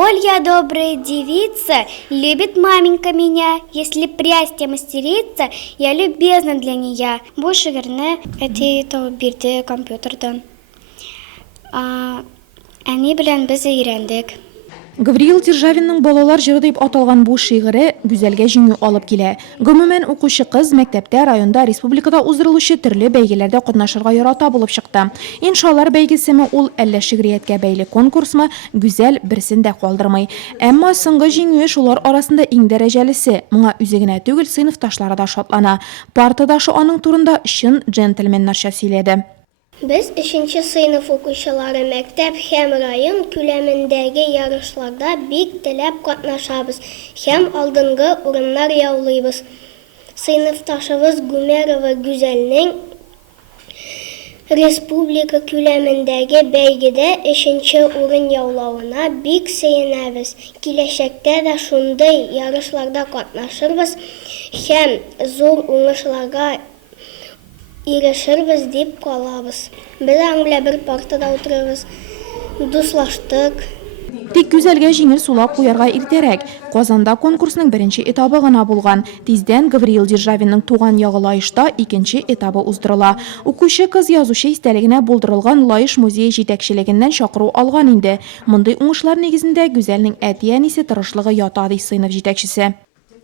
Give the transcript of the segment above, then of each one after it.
Коль я добрая девица, любит маменька меня. Если прясть мастерица, я любезна для нее. Бу шигырны әти табып бирде компьютердан. Әни белән без өйрәндек. Гавриил Державинның балалар җыры дип аталган бу шигыре гүзәлгә җиңү алып килә. Гомумән укучы кыз мәктәптә, районда, республикада уздырылучы төрле бәйгеләрдә катнашырга ярата булып чыкты. Иншалар бәйгесеме ул әллә шигърияткә бәйле конкурсмы, гүзәл берсен дә калдырмый. Әмма соңгы җиңүе шулар арасында иң дәрәҗәлесе. Моңа үзе генә түгел, сыйныфташлары да шатлана. Партадашы аның турында чын джентльменнарча сөйләде. Без 3нче сыйныф укучылары мәктәп һәм район күләмендәге ярышларда бик теләп катнашабыз һәм алдынгы урыннар яулыйбыз. Сыйныфташыбыз Гумерова Гүзәлнең республика күләмендәге бәйгедә 3нче урын яулавына бик сөенәбез. Киләчәктә дә шундый ярышларда катнашырбыз һәм зур уңышларга ирешербез дип калабыз. Без аңлы бер партада утырабыз, дуслаштык. Тик гүзәлгә җиңел сулап куярга иртәрәк. Казанда конкурсның беренче этабы гына булган. Тиздән Гавриил Державинның туган ягы Лаешта икенче этабы уздырыла. Укучы кыз язучы истәлегенә булдырылган Лаеш музее җитәкчелегеннән чакыру алган инде. Мондый уңышлар нигезендә гүзәлнең әти-әнисе тырышлыгы ята ди сыйныф җитәкчесе.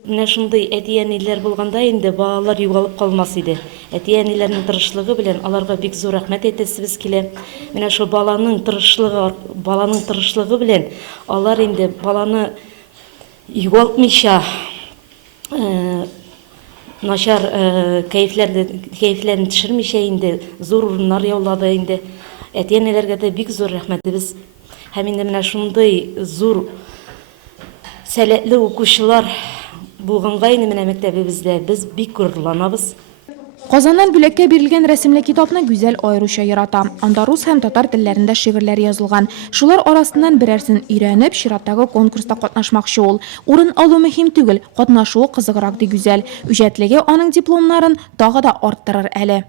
Менә шундый әти-әниләр булганда инде балалар югалып калмас иде. Әти-әниләрнең тырышлыгы белән аларга бик зур рәхмәт әйтәсебез килә. Менә шу баланың тырышлыгы белән алар инде баланы югалтмыйча начар кәефләрен төшермичә инде зур урыннар яулады инде. Әти-әниләргә дә бик зур рәхмәтебез. Һәм инде менә шундый зур сәләтле укучылар булганга инде менә мәктәбебездә без бик горурланабыз. Казаннан бүләккә бирелгән рәсемле китапны гүзәл аеруча ярата. Анда рус һәм татар телләрендә шигырьләр язылган. Шулар арасыннан берәрсен өйрәнеп, чираттагы конкурста катнашмакчы ул. Урын алу мөһим түгел, катнашуы кызыграк ди гүзәл. Үҗәтлеге аның дипломнарын тагы да арттырыр әле.